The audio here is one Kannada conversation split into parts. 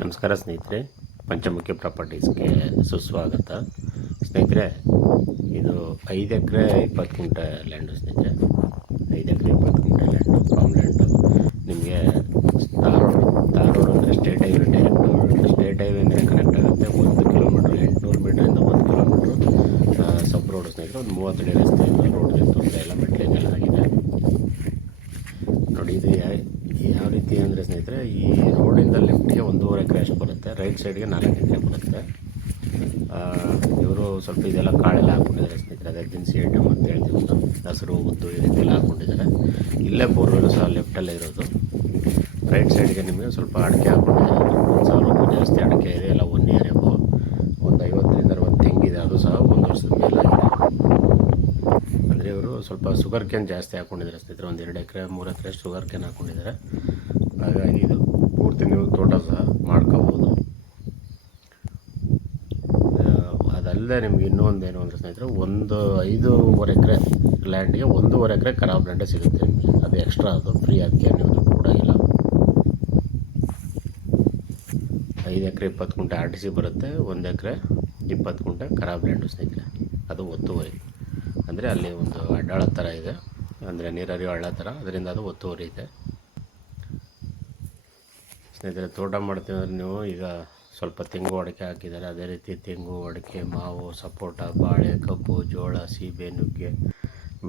ನಮಸ್ಕಾರ ಸ್ನೇಹಿತರೆ, ಪಂಚಮುಖಿ ಪ್ರಾಪರ್ಟೀಸ್ಗೆ ಸುಸ್ವಾಗತ. ಸ್ನೇಹಿತರೆ, ಇದು 5 ಎಕರೆ 20 ಗುಂಟೆ ಲ್ಯಾಂಡು ಸ್ನೇಹಿತರೆ. 5 ಎಕರೆ 20 ಗುಂಟೆ ಲ್ಯಾಂಡು, ಫಾರ್ಮ್ ಲ್ಯಾಂಡು. ನಿಮಗೆ ತಾರ್ ರೋಡ್ ಅಂದರೆ state highway direct. State highway ಅಂದರೆ ಕನೆಕ್ಟ್ ಆಗುತ್ತೆ 1 ಕಿಲೋಮೀಟ್ರ್, 800 ಮೀಟ್ರಿಂದ 1 ಕಿಲೋಮೀಟ್ರು ಸಬ್ ರೋಡ್ ಸ್ನೇಹಿತರೆ. ಒಂದು 30 ಅಡಿ ರಸ್ತೆ ಇದೆ, ರೋಡ್ಗೆ ತೊಂದರೆ ಇಲ್ಲ, ಮೆಟ್ಲಿಂಗೆಲ್ಲ ಆಗಿದೆ ನೋಡಿ. ಇದು ಯಾವ ರೀತಿ ಅಂದರೆ ಸ್ನೇಹಿತರೆ, ಈ ರೋಡಿಂದ ಲೆಫ್ಟ್ಗೆ 1.5 ಎಕರೆ ಅಷ್ಟು ಬರುತ್ತೆ, ರೈಟ್ ಸೈಡ್ಗೆ 4 ಎಕರೆ ಬರುತ್ತೆ. ಇವರು ಸ್ವಲ್ಪ ಇದೆಲ್ಲ ಕಾಳೆಲ್ಲ ಹಾಕ್ಕೊಂಡಿದ್ದಾರೆ ಸ್ನೇಹಿತರೆ. ಅದೇ ದಿನಸಿ ಐಟಮ್ ಅಂತ ಹೇಳ್ತೀವಿ ನಾವು, ಹಸಿರು ಉದ್ದು ಈ ರೀತಿ ಎಲ್ಲ ಹಾಕ್ಕೊಂಡಿದ್ದಾರೆ. ಇಲ್ಲೇ ಬೋರ್ವೆಲ್ ಸಹ ಲೆಫ್ಟಲ್ಲೇ ಇರೋದು. ರೈಟ್ ಸೈಡ್ಗೆ ನಿಮಗೆ ಸ್ವಲ್ಪ ಅಡಿಕೆ ಹಾಕ್ಕೊಂಡಿದ್ದಾರೆ. 1,000ಕ್ಕೂ ಜಾಸ್ತಿ ಅಡಿಕೆ ಇದೆ, ಎಲ್ಲ 1 ಇಯರ್ ಎಬೋ. ಒಂದು 50ರಿಂದ 60 ತೆಂಗಿದೆ, ಅದು ಸಹ 1 ವರ್ಷದ ಮೇಲಾಗಿದೆ. ಅಂದರೆ ಇವರು ಸ್ವಲ್ಪ ಶುಗರ್ ಕೇನ್ ಜಾಸ್ತಿ ಹಾಕ್ಕೊಂಡಿದ್ದಾರೆ ಸ್ನೇಹಿತರೆ. ಒಂದು 2 ಎಕರೆ 3 ಎಕರೆ ಶುಗರ್ ಕೇನ್ ಹಾಕ್ಕೊಂಡಿದ್ದಾರೆ. ಹಾಗಾಗಿ ಇದು ಪೂರ್ತಿ ನೀವು ತೋಟ ಸಹ ಮಾಡ್ಕೋಬೋದು. ಅದಲ್ಲದೆ ನಿಮ್ಗೆ ಇನ್ನೊಂದೇನು ಅಂದರೆ ಸ್ನೇಹಿತರೆ, 5.5 ಎಕರೆ ಲ್ಯಾಂಡ್ಗೆ 1.5 ಎಕರೆ ಖರಾಬ್ ಲ್ಯಾಂಡೇ ಸಿಗುತ್ತೆ ನಿಮಗೆ. ಅದು ಎಕ್ಸ್ಟ್ರಾ, ಅದು ಫ್ರೀ, ಅದಕ್ಕೆ ನೀವು ದುಡ್ಡು ಕೊಡೋಂಗಿಲ್ಲ. 5 ಎಕರೆ 20 ಗುಂಟೆ RTC ಬರುತ್ತೆ, 1 ಎಕರೆ 20 ಗುಂಟೆ ಖರಾಬ್ ಲ್ಯಾಂಡು ಸ್ನೇಹಿತರೆ. ಅದು ಒತ್ತುವರಿ ಅಂದರೆ ಅಲ್ಲಿ ಒಂದು ಅಡ್ಡಾಳ ಥರ ಇದೆ, ಅಂದರೆ ನೀರರಿಯೋ ಹಳ್ಳ ಥರ, ಅದರಿಂದ ಅದು ಒತ್ತುವರಿ ಇದೆ ಸ್ನೇಹಿತರೆ. ತೋಟ ಮಾಡ್ತೀವಿ ಅಂದರೆ ನೀವು ಈಗ ಸ್ವಲ್ಪ ತೆಂಗು ಅಡಿಕೆ ಹಾಕಿದ್ದಾರೆ, ಅದೇ ರೀತಿ ತೆಂಗು ಅಡಿಕೆ ಮಾವು ಸಪೋಟ ಬಾಳೆ ಕಬ್ಬು ಜೋಳ ಸೀಬೆ ನುಗ್ಗೆ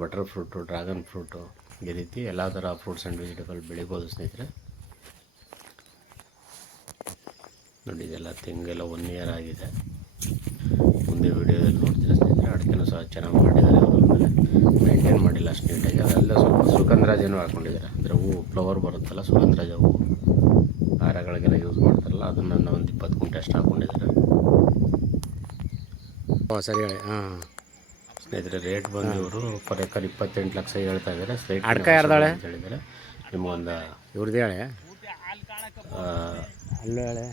ಬಟರ್ ಫ್ರೂಟು ಡ್ರ್ಯಾಗನ್ ಫ್ರೂಟು ಈ ರೀತಿ ಎಲ್ಲ ಥರ ಫ್ರೂಟ್ಸ್ ಆ್ಯಂಡ್ ವೆಜಿಟೇಬಲ್ ಬೆಳಿಬೋದು ಸ್ನೇಹಿತರೆ. ನೋಡಿ, ಇದೆಲ್ಲ ತೆಂಗೆಲ್ಲ 1 ಇಯರ್ ಆಗಿದೆ. ಮುಂದೆ ವಿಡಿಯೋದಲ್ಲಿ ನೋಡ್ತೀರಾ ಸ್ನೇಹಿತರೆ. ಅಡಿಕೆನೂ ಸಹ ಚೆನ್ನಾಗಿ ಮಾಡಿದ್ದಾರೆ ಅವರು, ಆಮೇಲೆ ಮೇಂಟೈನ್ ಮಾಡಿಲ್ಲ ಅಷ್ಟು ನೀಟಾಗಿ. ಅದೆಲ್ಲ ಸ್ವಲ್ಪ ಸುಗಂಧರಾಜನೂ ಹಾಕ್ಕೊಂಡಿದ್ದಾರೆ, ಅಂದರೆ ಹೂವು ಫ್ಲವರ್ ಬರುತ್ತಲ್ಲ, ಸುಗಂಧರಾಜ ಹೂವು ಹಾರಗಳಿಗೆಲ್ಲ ಯೂಸ್ ಮಾಡ್ತಾರಲ್ಲ, ಅದನ್ನು ಒಂದು 20 ಗುಂಟೆ ಅಷ್ಟು ಹಾಕ್ಕೊಂಡಿದ್ದಾರೆ. ಸರಿ ಹೇಳಿ. ಹಾಂ ಸ್ನೇಹಿತರೆ, ರೇಟ್ ಬಂದು ಇವರು ಪರ್ ಎಕರ್ 28 ಲಕ್ಷ ಹೇಳ್ತಾ ಇದ್ದಾರೆ. ಸ್ಟ್ರೈಟ್ ಅಡ್ಕೆ ಯಾರ್ದಾಳೆ ಅಂತ ಹೇಳಿದ್ದಾರೆ. ನಿಮಗೊಂದು ಇವ್ರದ್ದು ಹೇಳಿ, ಅಲ್ಲೂ ಹೇಳಿ.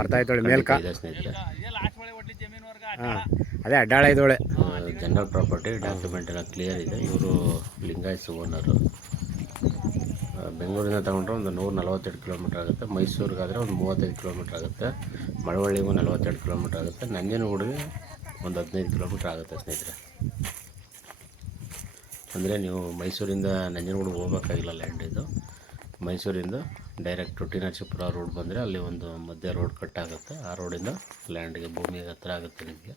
ಅರ್ಥ ಆಯ್ತು ಮೇಲ್ಕ ಇದೆ ಸ್ನೇಹಿತರೆ. ಹಾಂ, ಅದೇ ಅಡ್ಡಾಳ ಇದ್ದೋಳೆ. ಜನರಲ್ ಪ್ರಾಪರ್ಟಿ ಡಾಕ್ಯುಮೆಂಟ್ ಎಲ್ಲ ಕ್ಲಿಯರ್ ಇದೆ. ಇವರು ಲಿಂಗಾಯತ್ಸ್ ಓನರು. ಬೆಂಗಳೂರಿಂದ ತಗೊಂಡ್ರೆ ಒಂದು 148 ಕಿಲೋಮೀಟ್ರ್ ಆಗುತ್ತೆ. ಮೈಸೂರಿಗಾದರೆ ಒಂದು 35 ಕಿಲೋಮೀಟ್ರ್ ಆಗುತ್ತೆ. ಮಳವಳ್ಳಿಗೂ 42 ಕಿಲೋಮೀಟ್ರ್ ಆಗುತ್ತೆ. ನಂಜನಗೂಡಿಗೆ ಒಂದು 15 ಕಿಲೋಮೀಟ್ರ್ ಆಗುತ್ತೆ ಸ್ನೇಹಿತರೆ. ಅಂದರೆ ನೀವು ಮೈಸೂರಿಂದ ನಂಜನಗೂಡಿಗೆ ಹೋಗ್ಬೇಕಾಗಿಲ್ಲ ಲ್ಯಾಂಡ್ ಇದು. ಮೈಸೂರಿಂದ ಡೈರೆಕ್ಟ್ ಟಿ ನರಸೀಪುರ ರೋಡ್ ಬಂದರೆ ಅಲ್ಲಿ ಒಂದು ಮಧ್ಯ ರೋಡ್ ಕಟ್ ಆಗುತ್ತೆ. ಆ ರೋಡಿಂದ ಲ್ಯಾಂಡ್ಗೆ ಭೂಮಿಗೆ ಹತ್ತಿರ ಆಗುತ್ತೆ ನಿಮಗೆ.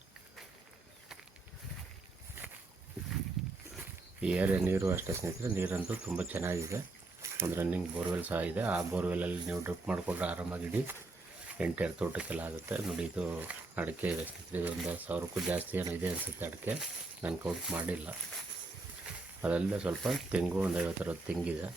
ಈ ಏರಿಯಾ ನೀರು ಅಷ್ಟೇ ಸ್ನೇಹಿತರೆ, ನೀರಂತೂ ತುಂಬ ಚೆನ್ನಾಗಿದೆ. ಒಂದು ರನ್ನಿಂಗ್ ಬೋರ್ವೆಲ್ ಸಹ ಇದೆ. ಆ ಬೋರ್ವೆಲಲ್ಲಿ ನೀವು ಡ್ರಿಪ್ ಮಾಡಿಕೊಂಡ್ರೆ ಆರಾಮಾಗಿ ಇಡೀ ಎಂಟೈರ್ ತೋಟಕ್ಕೆಲ್ಲ ಆಗುತ್ತೆ. ನೋಡಿ, ಇದು ಅಡಿಕೆ ಇದೆ ಸ್ನೇಹಿತರೆ. ಇದು ಒಂದು 1,000ಕ್ಕೂ ಜಾಸ್ತಿ ಏನೋ ಇದೆ ಅನಿಸುತ್ತೆ ಅಡಿಕೆ, ನಾನು ಕೌಂಟ್ ಮಾಡಿಲ್ಲ. ಅದಲ್ಲದೆ ಸ್ವಲ್ಪ ತೆಂಗು ಒಂದು 50-60 ತೆಂಗಿದೆ.